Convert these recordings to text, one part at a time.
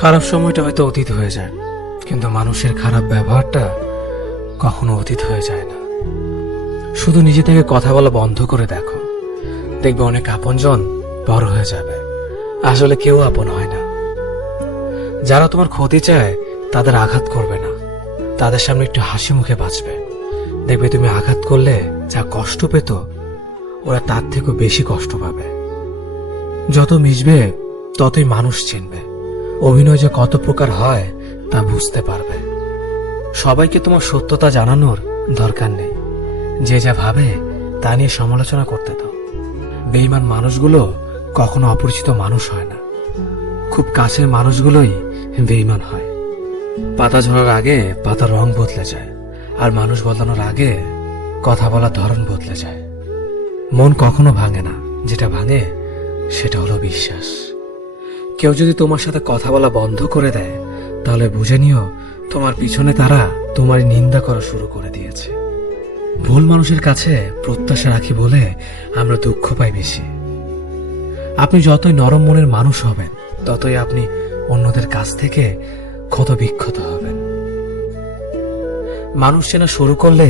খারাপ সময়টা হয়তো অতীত হয়ে যায়, কিন্তু মানুষের খারাপ ব্যবহারটা কখনো অতীত হয়ে যায় না। শুধু নিজে থেকে কথা বলা বন্ধ করে দেখো, দেখবে অনেক আপনজন বড় হয়ে যাবে। আসলে কেউ আপন হয় না। যারা তোমার ক্ষতি চায় তাদের আঘাত করবে না, তাদের সামনে একটু হাসি মুখে বাঁচবে। দেখবে তুমি আঘাত করলে যা কষ্ট পেত, ওরা তার থেকেও বেশি কষ্ট পাবে। যত মিশবে ততই মানুষ চিনবে। অভিনয় যে কত প্রকার হয় তা বুঝতে পারবে। সবাইকে তোমার সত্যতা জানানোর দরকার নেই। যে যা ভাবে তা নিয়ে সমালোচনা করতে দাও। বেঈমান মানুষগুলো কখনো অপরিচিত মানুষ হয় না। খুব কাছের মানুষগুলোই বেঈমান হয়। পাতা ঝরার আগে পাতার রং বদলে যায়, আর মানুষ বদলানোর আগে কথা বলার ধরন বদলে যায়। মন কখনো ভাঙে না, যেটা ভাঙে সেটা হলো বিশ্বাস। কেউ যদি তোমার সাথে কথা বলা বন্ধ করে দেয়, তাহলে বুঝে নিও তোমার পিছনে তারা তোমার নিন্দা করা শুরু করে দিয়েছে। ভুল মানুষের কাছে প্রত্যাশা রাখি বলে আমরা দুঃখ পাই বেশি। আপনি যতই নরম মনের মানুষ হবেন, ততই আপনি অন্যদের কাছ থেকে ক্ষত বিক্ষত হবেন। মানুষ চেনা শুরু করলে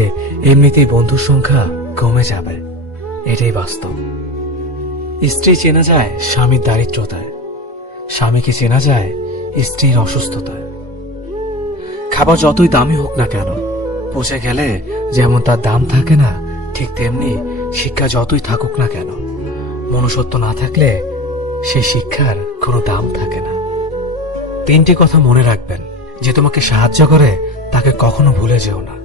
এমনিতেই বন্ধুর সংখ্যা কমে যাবে, এটাই বাস্তব। স্ত্রী চেনা যায় স্বামীর দারিদ্রতায়, স্বামীকে চেনা যায় স্ত্রীর অসুস্থতায়। খাবার যতই দামি হোক না কেন, পচে গেলে যেমন তার দাম থাকে না, ঠিক তেমনি শিক্ষা যতই থাকুক না কেন, মনুষ্যত্ব না থাকলে সেই শিক্ষার কোনো দাম থাকে না। তিনটি কথা মনে রাখবেন: যে তোমাকে সাহায্য করে তাকে কখনো ভুলে যেও না,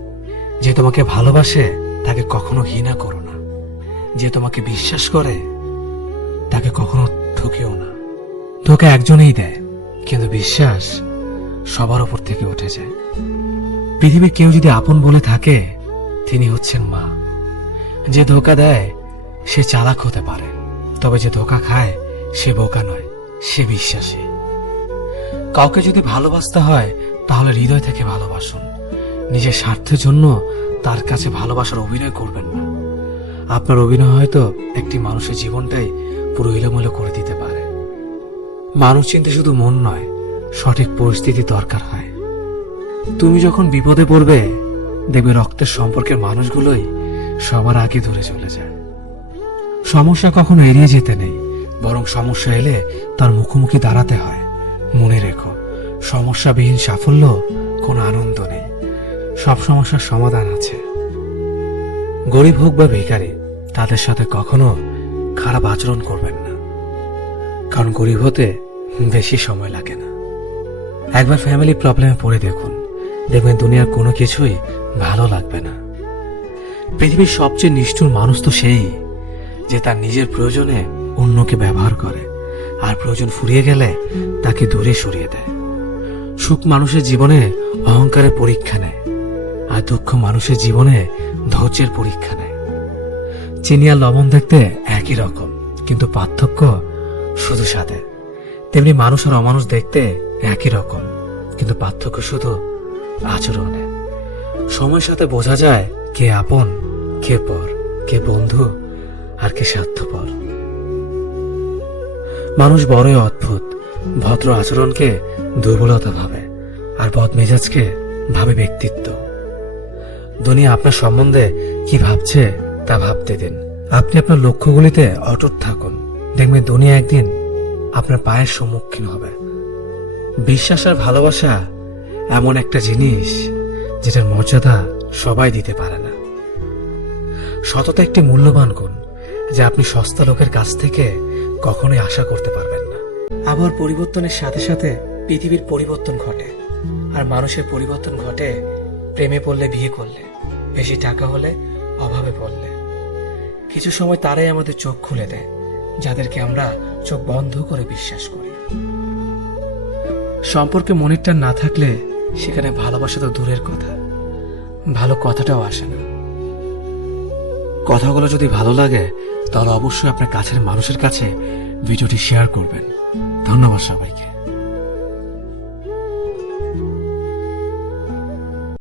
যে তোমাকে ভালোবাসে তাকে কখনো ঘৃণা করো না, যে তোমাকে বিশ্বাস করে তাকে কখনো ঠকিও না। তোকে একজনেই দেয়, কিন্তু বিশ্বাস সবার উপর থেকে উঠে যায়। পৃথিবীর কেউ যদি আপন বলে থাকে, তিনি হচ্ছেন মা। যে ধোকা দেয় সে চালাক হতে পারে, তবে যে ধোকা খায় সে বোকা নয়, সে বিশ্বাসী। কাউকে যদি ভালোবাসতে হয় তাহলে হৃদয় থেকে ভালোবাসুন। নিজের স্বার্থের জন্য তার কাছে ভালোবাসার অভিনয় করবেন না। আপনার অভিনয় হয়তো একটি মানুষের জীবনটাই পুরো এলোমেলো করে দিতে পারে। মানুষ চিনতে শুধু মন নয়, সঠিক পরিস্থিতি দরকার হয়। তুমি যখন বিপদে পড়বে, দেখবে রক্তের সম্পর্কের মানুষগুলোই সবার আগে দূরে চলে যায়। সমস্যা কখনো এড়িয়ে যেতে নেই, বরং সমস্যা এলে তার মুখোমুখি দাঁড়াতে হয়। মনে রেখো, সমস্যাবিহীন সাফল্য কোনো আনন্দ নেই। সব সমস্যার সমাধান আছে। গরিব হোক বা ভিখারি, তাদের সাথে কখনো খারাপ আচরণ করবেন না, কারণ গরিব হতে বেশি সময় লাগে না। একবার ফ্যামিলি প্রবলেমে পড়ে দেখুন, দেখবেন দুনিয়ার কোনো কিছুই ভালো লাগবে না। পৃথিবীর সবচেয়ে নিষ্ঠুর মানুষ তো সেই, যে তার নিজের প্রয়োজনে অন্যকে ব্যবহার করে, আর প্রয়োজন ফুরিয়ে গেলে তাকে দূরে সরিয়ে দেয়। সুখ মানুষের জীবনে অহংকারের পরীক্ষা নেয়, আর দুঃখ মানুষের জীবনে ধৈর্যের পরীক্ষা নেয়। চিনি আর লবণ দেখতে একই রকম, কিন্তু পার্থক্য শুধু স্বাদে। তেমনি মানুষ আর অমানুষ দেখতে একই রকম, কিন্তু পার্থক্য শুধু আচরণে। সময়ের সাথে বোঝা যায় কে আপন, কে পর, কে বন্ধু আর কে স্বার্থপর। মানুষ বড়ই অদ্ভুত। ভদ্র আচরণকে দুর্বলতা ভাবে, আর বদমেজাজকে ভাবে ব্যক্তিত্ব। দুনিয়া আপনার সম্বন্ধে কি ভাবছে তা ভাবতে দিন। আপনি আপনার লক্ষ্যগুলিতে অটুট থাকুন, দেখবেন দুনিয়া একদিন আপনার পায়ের সম্মুখীন হবে। বিশ্বাস আর ভালোবাসা এমন একটা জিনিস যেটার মর্যাদা সবাই দিতে পারে না। সততা একটি মূল্যবান গুণ, যা আপনি সস্তা লোকের কাছ থেকে কখনোই আশা করতে পারবেন না। আবহাওয়ার পরিবর্তনের সাথে সাথে পৃথিবীর পরিবর্তন ঘটে, আর মানুষের পরিবর্তন ঘটে প্রেমে পড়লে, বিয়ে করলে, বেশি টাকা হলে, অভাবে পড়লে। কিছু সময় তারাই আমাদের চোখ খুলে দেয়, যাদেরকে আমরা চোখ বন্ধ করে বিশ্বাস করি। সম্পর্কে মনের টান না থাকলে সেখানে ভালোবাসা তো দূরের কথা, ভালো কথাটাও আসে না। কথাগুলো যদি ভালো লাগে, তাহলে অবশ্যই আপনার কাছের মানুষের কাছে ভিডিওটি শেয়ার করবেন। ধন্যবাদ সবাইকে।